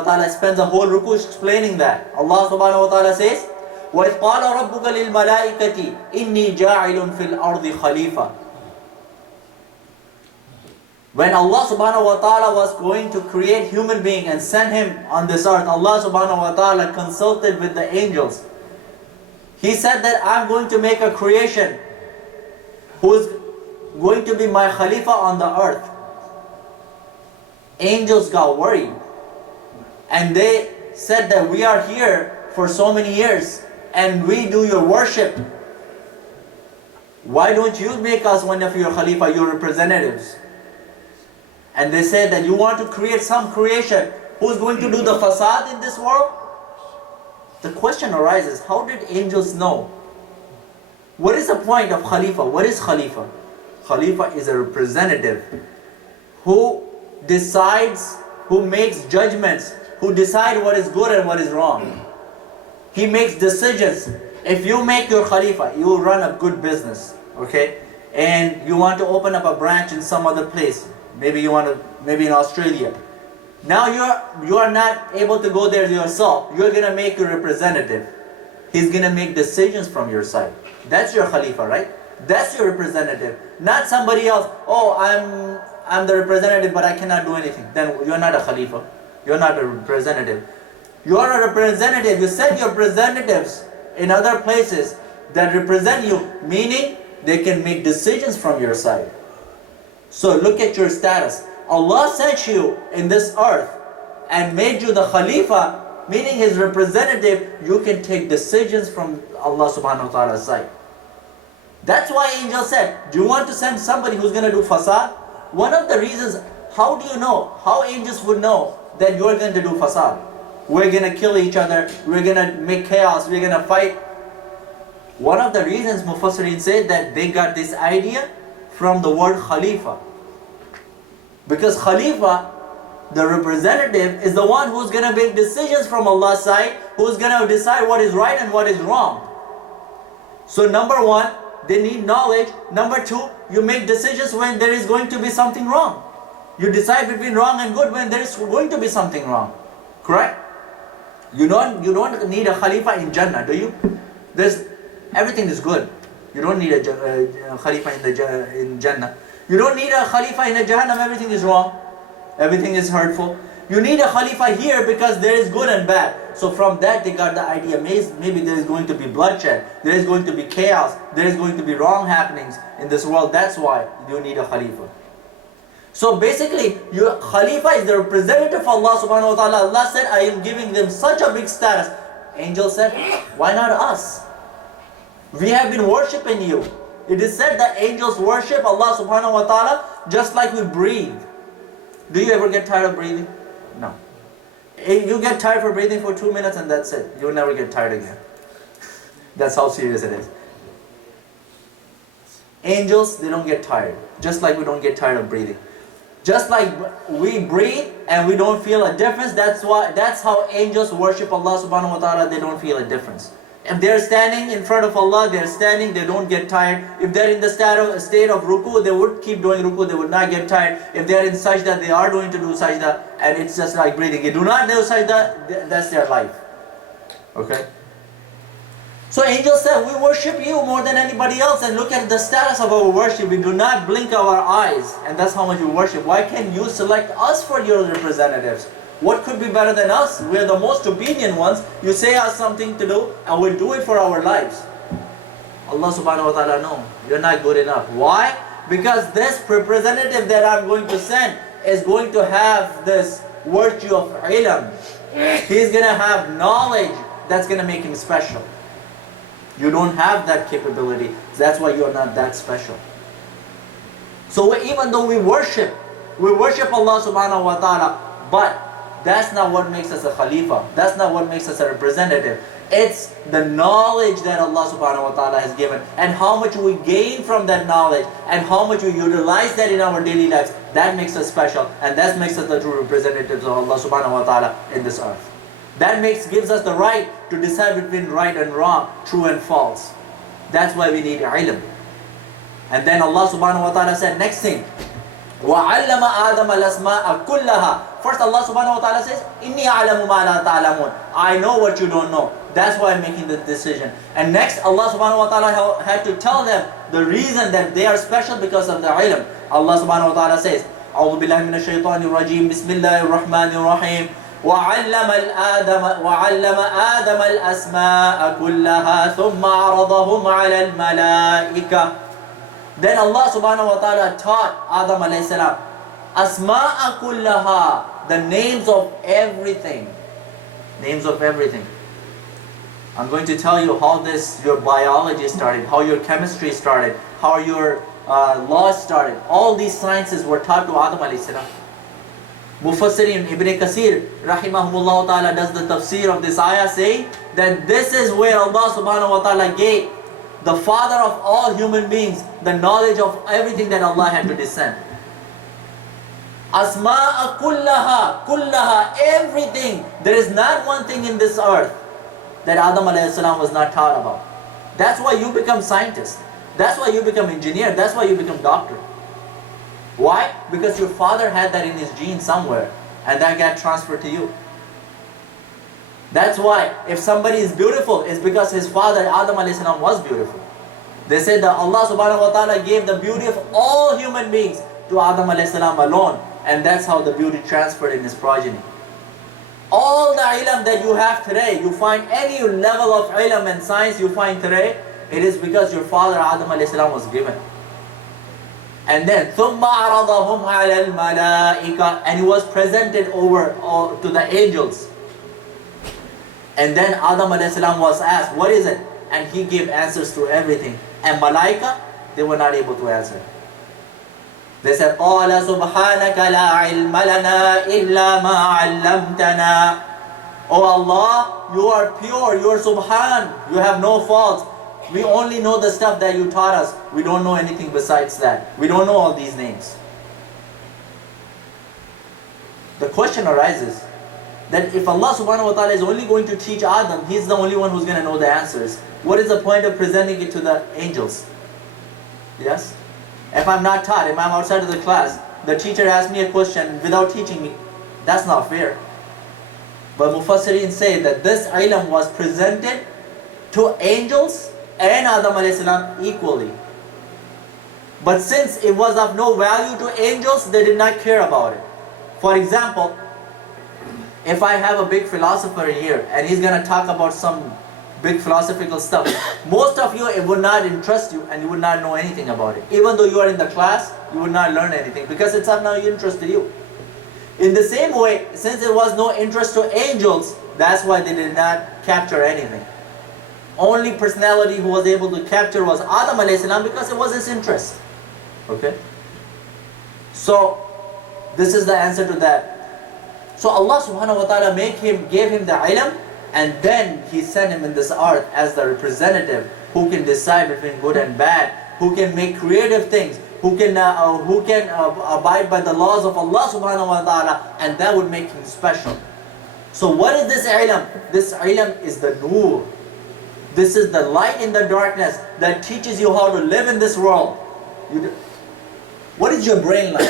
wa ta'ala spends a whole ruku explaining that. Allah subhanahu wa ta'ala says, وَإِذْ قَالَ رَبُّكَ لِلْمَلَائِكَةِ إِنِّي جَاعِلٌ فِي الْأَرْضِ خَلِيفَةً. When Allah subhanahu wa ta'ala was going to create human being and send him on this earth, Allah subhanahu wa ta'ala consulted with the angels. He said that I'm going to make a creation who is going to be my Khalifa on the earth. Angels got worried and they said that we are here for so many years and we do your worship. Why don't you make us one of your Khalifa, your representatives? And they said that you want to create some creation who's going to do the facade in this world? The question arises, how did angels know? What is the point of Khalifa? What is Khalifa? Khalifa is a representative who decides, who makes judgments, who decide what is good and what is wrong. He makes decisions. If you make your Khalifa, you will run a good business, okay? And you want to open up a branch in some other place. Maybe you want to, maybe in Australia. Now you are not able to go there yourself. You're going to make your representative. He's going to make decisions from your side. That's your Khalifa, right? That's your representative. Not somebody else. Oh, I'm the representative, but I cannot do anything. Then you're not a Khalifa. You're not a representative. You are a representative. You send your representatives in other places that represent you, meaning they can make decisions from your side. So look at your status. Allah sent you in this earth and made you the Khalifa, meaning His representative. You can take decisions from Allah subhanahu wa ta'ala's side. That's why angel said, do you want to send somebody who's going to do fasad? One of the reasons, how do you know, how angels would know that you're going to do fasad? We're going to kill each other, we're going to make chaos, we're going to fight. One of the reasons Mufassirin said that they got this idea from the word Khalifa. Because Khalifa, the representative, is the one who's going to make decisions from Allah's side, who's going to decide what is right and what is wrong. So number one, they need knowledge. Number two, you make decisions when there is going to be something wrong. You decide between wrong and good when there is going to be something wrong. Correct? You don't need a Khalifa in Jannah, do you? Everything is good. You don't need a Khalifa in Jannah. You don't need a Khalifa in a Jahannam, everything is wrong. Everything is hurtful. You need a Khalifa here because there is good and bad. So from that they got the idea, maybe there is going to be bloodshed, there is going to be chaos, there is going to be wrong happenings in this world. That's why you need a Khalifa. So basically, your Khalifa is the representative of Allah subhanahu wa ta'ala. Allah said, I am giving them such a big status. Angel said, why not us? We have been worshipping you. It is said that angels worship Allah subhanahu wa ta'ala just like we breathe. Do you ever get tired of breathing? No. You get tired for breathing for 2 minutes and that's it. You'll never get tired again. That's how serious it is. Angels, they don't get tired. Just like we don't get tired of breathing. Just like we breathe and we don't feel a difference, that's how angels worship Allah subhanahu wa ta'ala, they don't feel a difference. If they're standing in front of Allah, they're standing, they don't get tired. If they're in the state of ruku, they would keep doing ruku, they would not get tired. If they're in sajda, they are going to do sajda, and it's just like breathing. If they do not do sajda, that's their life. Okay? So angels said, we worship you more than anybody else, and look at the status of our worship. We do not blink our eyes, and that's how much we worship. Why can't you select us for your representatives? What could be better than us? We're the most obedient ones. You say us something to do, and we'll do it for our lives. Allah subhanahu wa ta'ala, no, you're not good enough. Why? Because this representative that I'm going to send is going to have this virtue of ilm. He's going to have knowledge that's going to make him special. You don't have that capability. That's why you're not that special. So even though we worship Allah subhanahu wa ta'ala, but that's not what makes us a Khalifa. That's not what makes us a representative. It's the knowledge that Allah subhanahu wa ta'ala has given, and how much we gain from that knowledge, and how much we utilize that in our daily lives. That makes us special, and that makes us the true representatives of Allah subhanahu wa ta'ala in this earth. That gives us the right to decide between right and wrong, true and false. That's why we need ilm. And then Allah subhanahu wa ta'ala said, next thing, وَعَلَّمَ آدَمَ الْأَسْمَاءَ كُلَّهَا. First Allah subhanahu wa ta'ala says, إِنِّي أَعْلَمُ مَا لَا تَعْلَمُونَ. I know what you don't know. That's why I'm making the decision. And next Allah subhanahu wa ta'ala had to tell them the reason that they are special because of the ilm. Allah subhanahu wa ta'ala says, أعوذ بالله من الشيطان الرجيم بسم الله الرحمن الرحيم وعلم آدم الأسماء كلها ثم عرضهم على الملائكة. Then Allah subhanahu wa ta'ala taught Adam alayhi salam Asma'a kullaha, the names of everything. Names of everything. I'm going to tell you how your biology started, how your chemistry started, how your law started. All these sciences were taught to Adam alayhi salam. Mufassirin Ibn Kasir rahimahumullah ta'ala does the tafsir of this ayah, saying that this is where Allah subhanahu wa ta'ala gave the father of all human beings the knowledge of everything that Allah had to descend. Asma'a kullaha, everything. There is not one thing in this earth that Adam alayhi salam was not taught about. That's why you become scientist. That's why you become engineer. That's why you become doctor. Why? Because your father had that in his genes somewhere, and that got transferred to you. That's why if somebody is beautiful, it's because his father Adam alayhi salam was beautiful. They said that Allah subhanahu wa ta'ala gave the beauty of all human beings to Adam alayhi salam alone, and that's how the beauty transferred in his progeny. All the ilm that you have today, you find any level of ilm and science you find today, it is because your father Adam alayhi salam was given. And then ثُمَّ عَرَضَهُمْ عَلَى الْمَلَائِكَةِ, and he was presented over to the angels. And then Adam alayhi salam was asked, what is it? And he gave answers to everything. And Malaika, they were not able to answer. They said, قَالَ سُبْحَانَكَ لَا عِلْمَ لَنَا إِلَّا مَا عَلَّمْتَنَا. Oh Allah, you are pure, you are subhan, you have no faults. We only know the stuff that you taught us. We don't know anything besides that. We don't know all these names. The question arises that if Allah subhanahu wa ta'ala is only going to teach Adam, he's the only one who's going to know the answers. What is the point of presenting it to the angels? Yes? If I'm not taught, if I'm outside of the class, the teacher asks me a question without teaching me, that's not fair. But Mufassirin say that this ilm was presented to angels and Adam alayhi salam equally. But since it was of no value to angels, they did not care about it. For example, if I have a big philosopher here and he's going to talk about some big philosophical stuff, most of you, it would not interest you and you would not know anything about it. Even though you are in the class, you would not learn anything because it's of no interest to you. In the same way, since it was no interest to angels, that's why they did not capture anything. Only personality who was able to capture was Adam alayhi salam because it was his interest. Okay? So, this is the answer to that. So Allah subhanahu wa ta'ala gave him the ilm, and then He sent him in this earth as the representative who can decide between good and bad, who can make creative things, who can abide by the laws of Allah subhanahu wa ta'ala, and that would make him special. So what is this ilm? This ilm is the nur. This is the light in the darkness that teaches you how to live in this world. What is your brain like?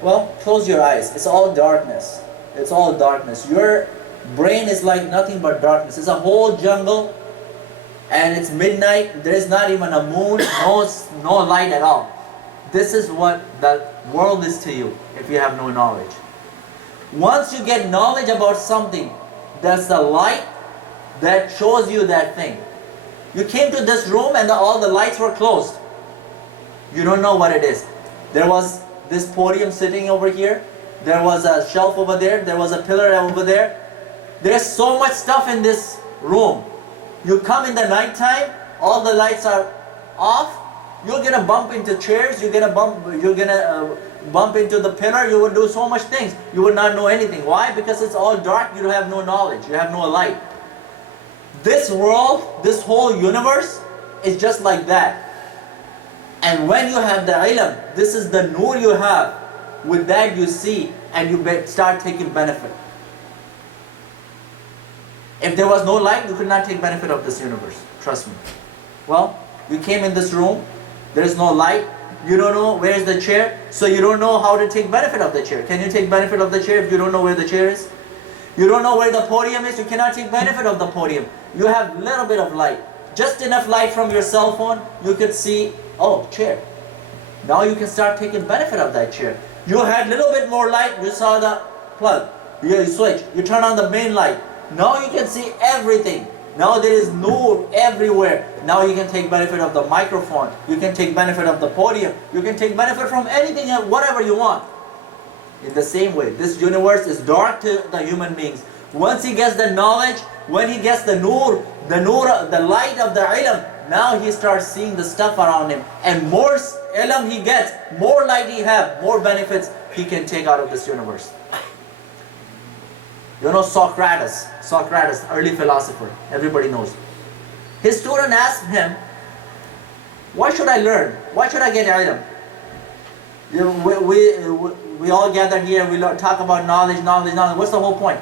Well, close your eyes. It's all darkness. It's all darkness. Your brain is like nothing but darkness. It's a whole jungle, and it's midnight. There is not even a moon, no light at all. This is what the world is to you if you have no knowledge. Once you get knowledge about something, that's the light that shows you that thing. You came to this room and all the lights were closed. You don't know what it is. There was this podium sitting over here. There was a shelf over there. There was a pillar over there. There's so much stuff in this room. You come in the nighttime, all the lights are off. You're gonna bump into chairs. You're gonna bump into the pillar. You would do so much things. You would not know anything. Why? Because it's all dark. You have no knowledge. You have no light. This world, this whole universe is just like that. And when you have the ilm, this is the nur you have. With that you see and you start taking benefit. If there was no light, you could not take benefit of this universe. Trust me. Well, you came in this room, there is no light, You don't know where is the chair, so you don't know how to take benefit of the chair. Can you take benefit of the chair if you don't know where the chair is? You don't know where the podium is, you cannot take benefit of the podium. You have little bit of light, just enough light from your cell phone, you could see, oh, chair. Now you can start taking benefit of that chair. You had little bit more light, you saw the plug, you switch, you turn on the main light. Now you can see everything. Now there is nur everywhere. Now you can take benefit of the microphone, you can take benefit of the podium, you can take benefit from anything, whatever you want. In the same way, this universe is dark to the human beings. Once he gets the knowledge, when he gets the nur, the light of the ilm, now he starts seeing the stuff around him. And more ilm he gets, more light he has, more benefits he can take out of this universe. You know Socrates, early philosopher, everybody knows. His student asked him, why should I learn? Why should I get ilm? We all gather here, we talk about knowledge. What's the whole point?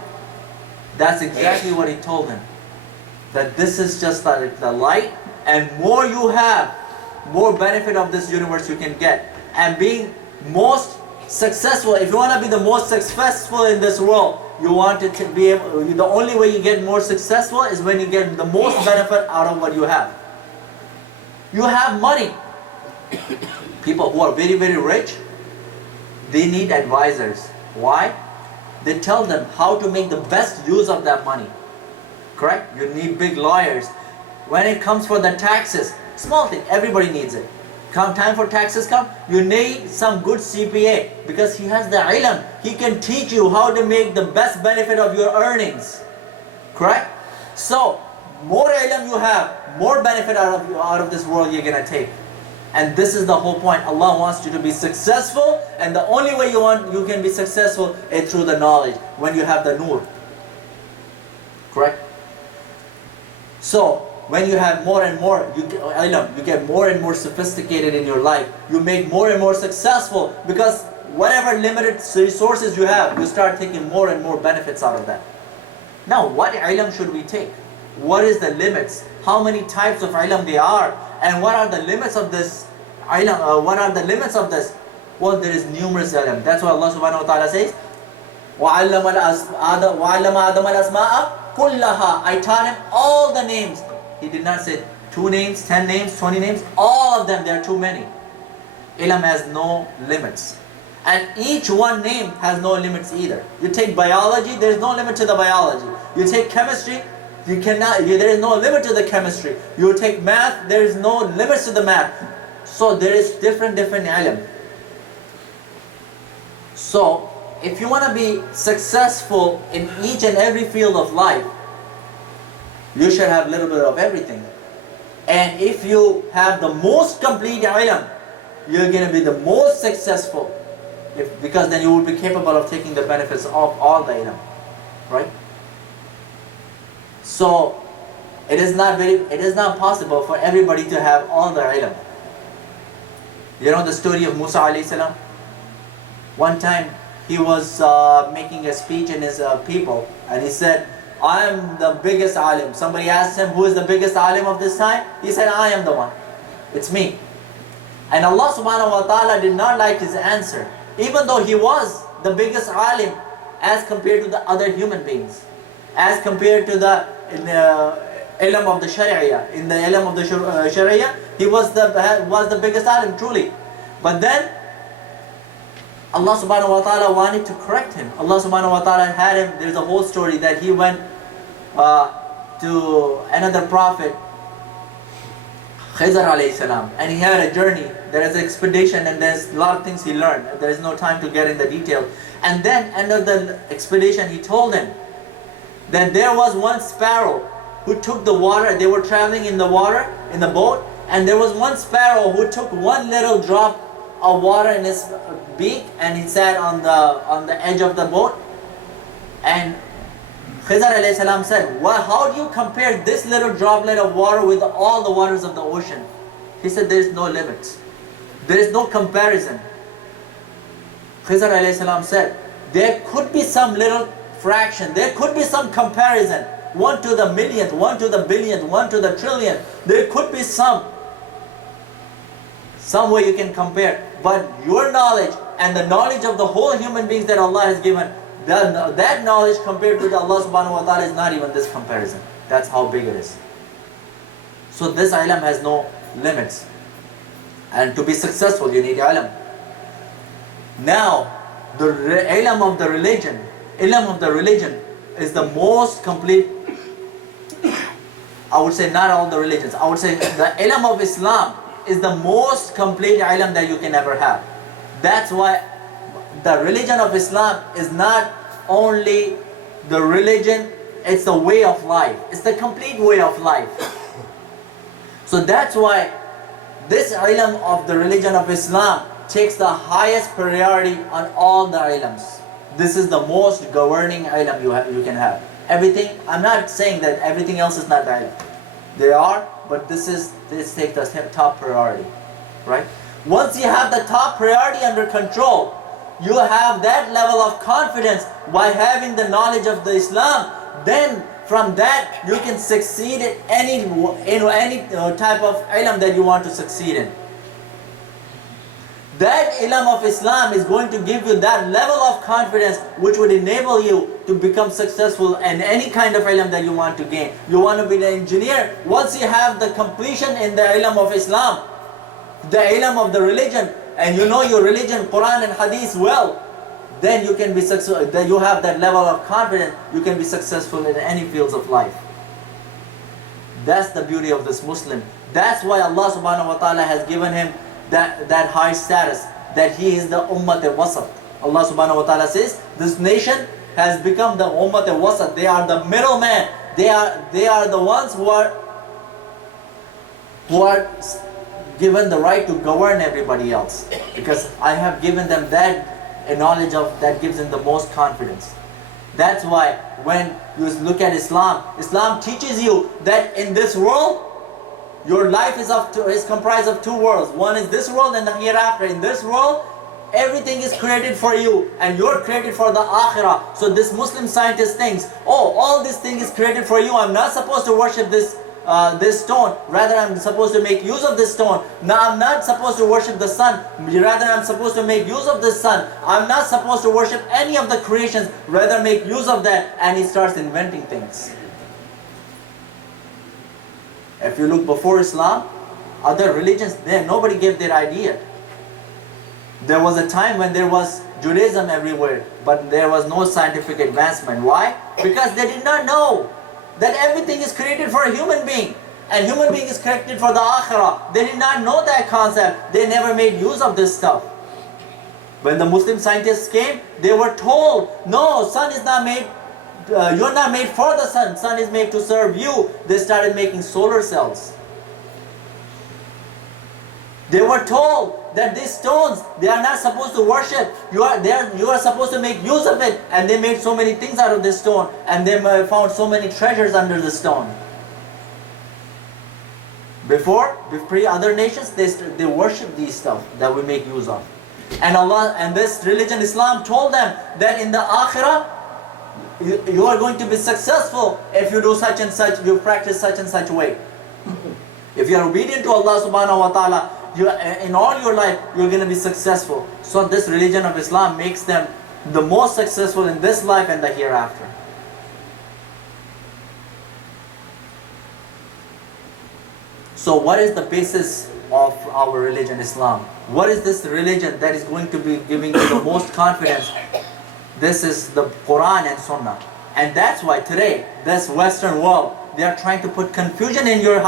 That's exactly what he told him. That this is just the light, and more you have, more benefit of this universe you can get. And being most successful, if you want to be the most successful in this world, you want it to be able, the only way you get more successful is when you get the most benefit out of what you have. You have money. People who are very, very rich, they need advisors. Why? They tell them how to make the best use of that money. Correct? You need big lawyers. When it comes for the taxes, small thing, everybody needs it. Time for taxes come, you need some good CPA because he has the ilm. He can teach you how to make the best benefit of your earnings. Correct? So, more ilm you have, more benefit out of this world you're going to take. And this is the whole point. Allah wants you to be successful, and the only way you can be successful is through the knowledge, when you have the nur. Correct? So, when you have more and more, you get more and more sophisticated in your life. You make more and more successful because whatever limited resources you have, you start taking more and more benefits out of that. Now, what ilm should we take? What is the limits? How many types of ilm there are? And what are the limits of this ilm? What are the limits of this? Well, there is numerous ilm. That's why Allah subhanahu wa ta'ala says, وَعَلَّمَ آدَمَ الْأَسْمَاءَ كُلَّهَا. I taught him all the names. He did not say 2 names, 10 names, 20 names. All of them, there are too many. Ilm has no limits. And each one name has no limits either. You take biology, there is no limit to the biology. You take chemistry, there is no limit to the chemistry. You take math, there is no limits to the math. So there is different ilm. So if you want to be successful in each and every field of life, you should have a little bit of everything. And if you have the most complete ilm, you're going to be the most successful. Because then you will be capable of taking the benefits of all the ilm. Right? So it is not possible for everybody to have all the ilm. You know the story of Musa alayhi salam? One time he was making a speech in his people, and he said, I am the biggest alim. Somebody asked him, who is the biggest alim of this time? He said, I am the one. It's me. And Allah subhanahu wa ta'ala did not like his answer, even though he was the biggest alim as compared to the other human beings, as compared to the ilm of the Sharia. In the ilm of the Sharia, he was the biggest alim, truly. But then Allah subhanahu wa ta'ala wanted to correct him. Allah subhanahu wa ta'ala had him, there's a whole story that he went to another prophet, Khizr alayhi salam, and he had a journey. There is an expedition and there's a lot of things he learned. There is no time to get in the detail. And then end of the expedition, he told him that there was one sparrow who took the water. They were traveling in the water, in the boat, and there was one sparrow who took one little drop of water in his beak, and he sat on the edge of the boat. And Khizr alayhi salam said, well, how do you compare this little droplet of water with all the waters of the ocean? He said, there is no limits. There is no comparison. Khizr alayhi salam said, there could be some little fraction, there could be some comparison, 1 to the millionth, 1 to the billionth, 1 to the trillionth. There could be some some way you can compare. But your knowledge and the knowledge of the whole human beings that Allah has given, that knowledge compared with Allah subhanahu wa ta'ala is not even this comparison. That's how big it is. So this ilm has no limits. And to be successful, you need ilm. Now, the ilm of the religion is the most complete. I would say not all the religions. I would say the ilm of Islam is the most complete ilm that you can ever have. That's why the religion of Islam is not only the religion, it's the way of life. It's the complete way of life. So that's why this ilm of the religion of Islam takes the highest priority on all the ilms. This is the most governing ilm you can have. Everything, I'm not saying that everything else is not the ilm. They are, but this takes the top priority, right? Once you have the top priority under control, you have that level of confidence by having the knowledge of the Islam. Then from that you can succeed in any type of ilm that you want to succeed in. That ilm of Islam is going to give you that level of confidence which would enable you to become successful in any kind of ilm that you want to gain. You want to be an engineer, once you have the completion in the ilm of Islam, the ilm of the religion, and you know your religion, Quran and Hadith well, then you can be successful. Then you have that level of confidence, you can be successful in any fields of life. That's the beauty of this Muslim. That's why Allah subhanahu wa ta'ala has given him that high status, that he is the Ummat al-Wasat. Allah subhanahu wa ta'ala says, this nation has become the Ummat al-Wasat. They are the middleman. They are the ones who are given the right to govern everybody else. Because I have given them that knowledge that gives them the most confidence. That's why when you look at Islam, Islam teaches you that in this world, your life is comprised of two worlds. One is this world and the hereafter. In this world, everything is created for you and you're created for the akhirah. So this Muslim scientist thinks, oh, all this thing is created for you. I'm not supposed to worship this stone. Rather, I'm supposed to make use of this stone. Now, I'm not supposed to worship the sun. Rather, I'm supposed to make use of the sun. I'm not supposed to worship any of the creations. Rather, make use of that. And he starts inventing things. If you look before Islam, other religions, nobody gave their idea. There was a time when there was Judaism everywhere, but there was no scientific advancement. Why? Because they did not know that everything is created for a human being, and human being is created for the akhirah. They did not know that concept. They never made use of this stuff. When the Muslim scientists came, they were told, no, sun is not made, you're not made for the sun. Sun is made to serve you. They started making solar cells. They were told that these stones, they are not supposed to worship. You are supposed to make use of it. And they made so many things out of this stone. And they found so many treasures under the stone. Before other nations, they worship these stuff that we make use of. And Allah and this religion, Islam, told them that in the akhirah, you are going to be successful if you do such and such, you practice such and such way. If you are obedient to Allah subhanahu wa ta'ala, in all your life, you're going to be successful. So this religion of Islam makes them the most successful in this life and the hereafter. So what is the basis of our religion, Islam? What is this religion that is going to be giving you the most confidence? This is the Quran and Sunnah. And that's why today, this Western world, they are trying to put confusion in your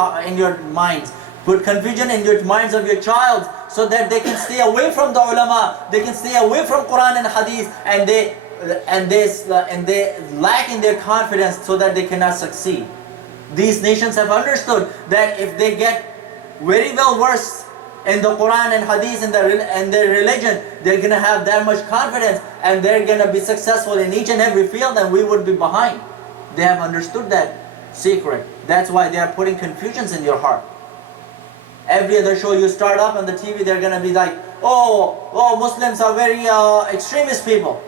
minds. Put confusion in your minds of your child so that they can stay away from the ulama. They can stay away from Quran and Hadith, and they lack in their confidence so that they cannot succeed. These nations have understood that if they get very well versed in the Quran and Hadith and their religion, they're going to have that much confidence and they're going to be successful in each and every field, and we would be behind. They have understood that secret. That's why they are putting confusions in your heart. Every other show you start up on the TV, they're going to be like, oh, Muslims are very extremist people.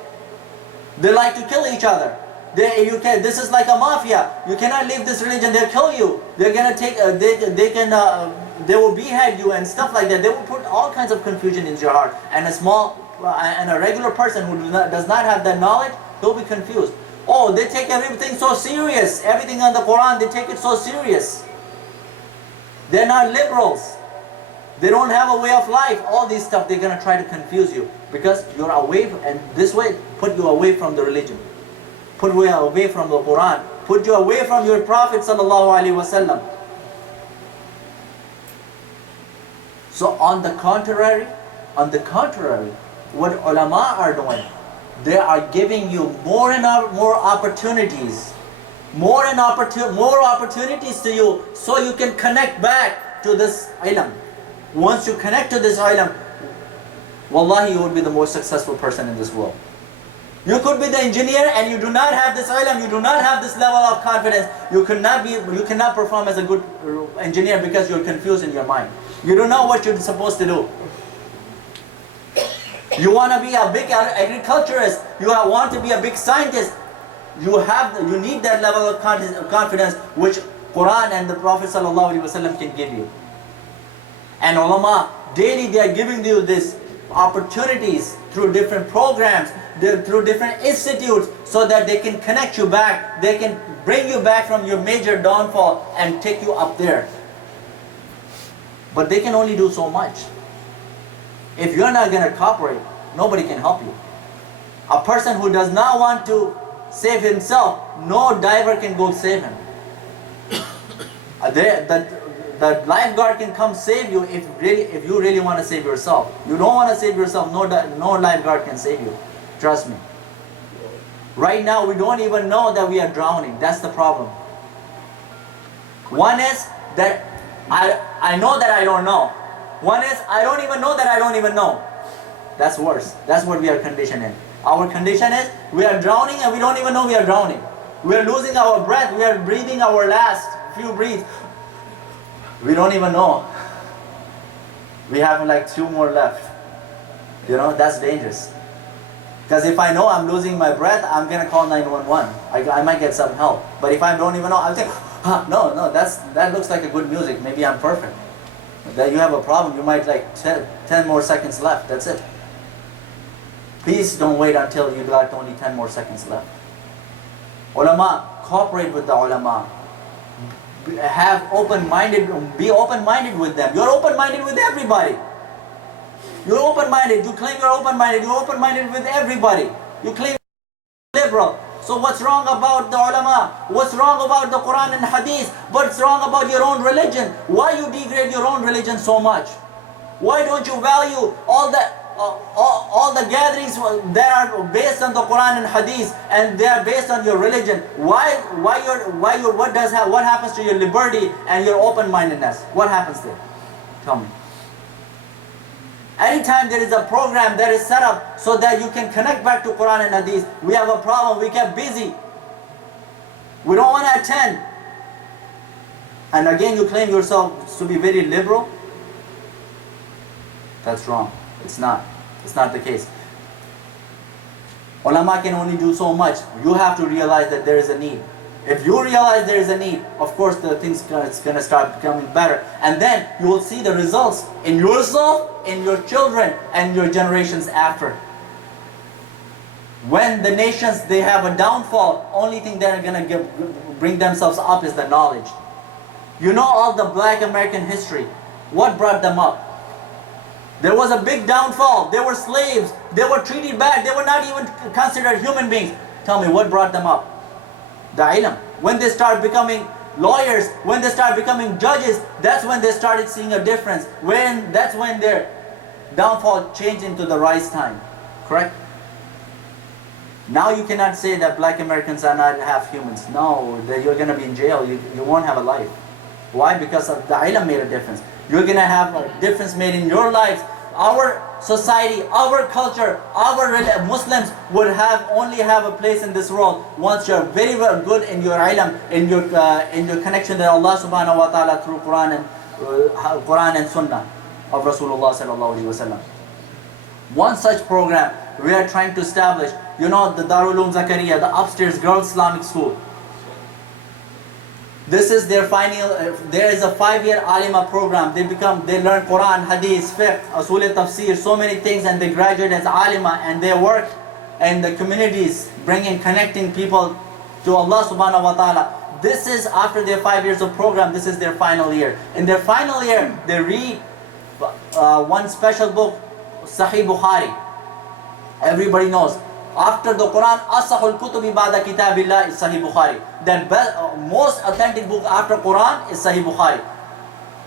They like to kill each other. This is like a mafia. You cannot leave this religion, they'll kill you. They're going to take, they can they will behead you and stuff like that. They will put all kinds of confusion into your heart. And a regular person who does not have that knowledge, they'll be confused. Oh, they take everything so serious. Everything on the Quran, they take it so serious. They're not liberals. They don't have a way of life. All these stuff, they're going to try to confuse you. Because you're away, and this way, put you away from the religion. Put you away from the Quran. Put you away from your Prophet sallallahu alaihi wasallam. So on the contrary, what ulama are doing, they are giving you more and more opportunities, more opportunities to you, so you can connect back to this ilm. Once you connect to this ilm, wallahi, you will be the most successful person in this world. You could be the engineer and you do not have this ilm, you do not have this level of confidence. You cannot perform as a good engineer because you're confused in your mind. You don't know what you're supposed to do. You want to be a big agriculturist, you want to be a big scientist, you need that level of confidence which Quran and the Prophet ﷺ can give you. And ulama, daily they are giving you these opportunities through different programs, through different institutes, so that they can connect you back, they can bring you back from your major downfall and take you up there. But they can only do so much. If you're not going to cooperate, nobody can help you. A person who does not want to save himself, no diver can go save him. The lifeguard can come save you if you really want to save yourself. You don't want to save yourself, no lifeguard can save you. Trust me. Right now we don't even know that we are drowning. That's the problem. One is that I know that I don't know. One is I don't even know that I don't even know. That's worse. That's what we are conditioned in. Our condition is we are drowning and we don't even know we are drowning. We are losing our breath. We are breathing our last few breaths. We don't even know. We have like 2 more left. You know, that's dangerous. Because if I know I'm losing my breath, I'm going to call 911. I might get some help. But if I don't even know, I'll think, no, that looks like a good music. Maybe I'm perfect. That you have a problem, you might like 10 more seconds left. That's it. Please don't wait until you got only 10 more seconds left. Ulama, cooperate with the ulama. Be open-minded with them. You're open-minded with everybody. You're open-minded. You claim you're open-minded. You're open-minded with everybody. You claim you're liberal. So what's wrong about the ulama? What's wrong about the Quran and Hadith? What's wrong about your own religion? Why you degrade your own religion so much? Why don't you value all the gatherings that are based on the Quran and Hadith and they are based on your religion? What happens to your liberty and your open-mindedness? What happens there? Tell me. Anytime there is a program that is set up so that you can connect back to Quran and Hadith, we have a problem, we get busy. We don't want to attend. And again, you claim yourself to be very liberal. That's wrong. It's not. It's not the case. Ulama can only do so much. You have to realize that there is a need. If you realize there is a need, of course the things it's going to start becoming better. And then you will see the results in yourself, in your children, and your generations after. When the nations, they have a downfall, only thing they're going to bring themselves up is the knowledge. You know all the Black American history. What brought them up? There was a big downfall. They were slaves. They were treated bad. They were not even considered human beings. Tell me, what brought them up? The ilm. When they start becoming lawyers, when they start becoming judges, that's when they started seeing a difference. That's when their downfall changed into the rise time. Correct? Now you cannot say that Black Americans are not half humans. No, that you're going to be in jail. You won't have a life. Why? Because of the ilm made a difference. You're going to have a difference made in your lives. Our society, our culture, our Muslims would only have a place in this world once you're very, very good in your ilm, in your connection to Allah subhanahu wa ta'ala through Quran and Sunnah of Rasulullah sallallahu alaihi wasallam. One such program we are trying to establish, you know, the Darul Uloom Zakaria, the upstairs girls Islamic school. This is their final, there is a 5-year alima program. They learn Quran, Hadith, Fiqh, Usul Tafsir, so many things, and they graduate as alima, and they work in the communities, connecting people to Allah subhanahu wa ta'ala. This is after their 5 years of program, this is their final year. In their final year, they read one special book, Sahih Bukhari. Everybody knows. After the Quran, Asahul Kutubi Ba'da Kitabillah is Sahih Bukhari. The most authentic book after Quran is Sahih Bukhari.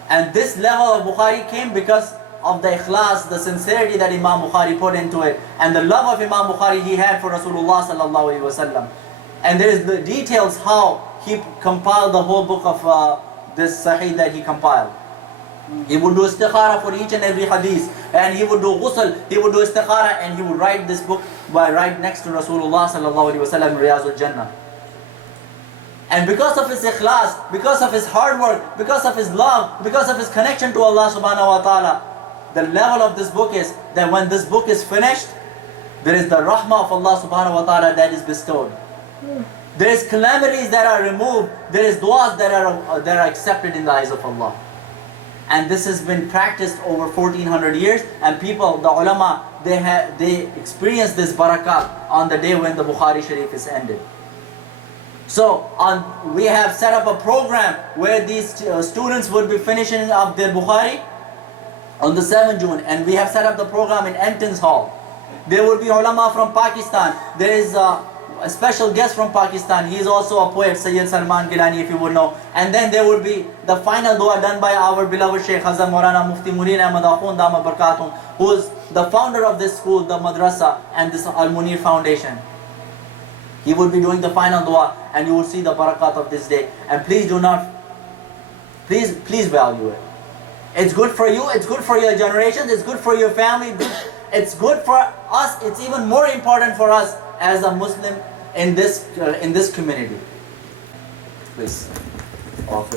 And this level of Bukhari came because of the ikhlas, the sincerity that Imam Bukhari put into it, and the love of Imam Bukhari he had for Rasulullah sallallahu alaihi wasallam. And there is the details how he compiled the whole book of this Sahih that he compiled. He would do istikhara for each and every hadith, and he would do ghusl, he would do istikhara, and he would write this book right next to Rasulullah sallallahu alaihi wasallam, Riyazul Jannah. And because of his ikhlas, because of his hard work, because of his love, because of his connection to Allah subhanahu wa ta'ala, the level of this book is that when this book is finished, there is the rahmah of Allah subhanahu wa ta'ala that is bestowed. There is calamities that are removed, there is du'as that are accepted in the eyes of Allah. And this has been practiced over 1400 years, and people, the ulama, they experience this barakat on the day when the Bukhari Sharif is ended. So we have set up a program where these students would be finishing up their Bukhari on the 7th June, and we have set up the program in Enton's Hall. There will be ulama from Pakistan. There is a special guest from Pakistan. He is also a poet, Sayyid Salman Gilani, if you would know. And then there would be the final dua done by our beloved Shaykh Hazrat Maulana Mufti Ahmed Akhoon Dama Barakatum, who is the founder of this school, the madrasa, and this Al-Muneer Foundation. He would be doing the final dua, and you will see the barakat of this day. And please do not, please value it. It's good for you, it's good for your generations, it's good for your family, it's good for us, it's even more important for us as a Muslim in this community. Please offer the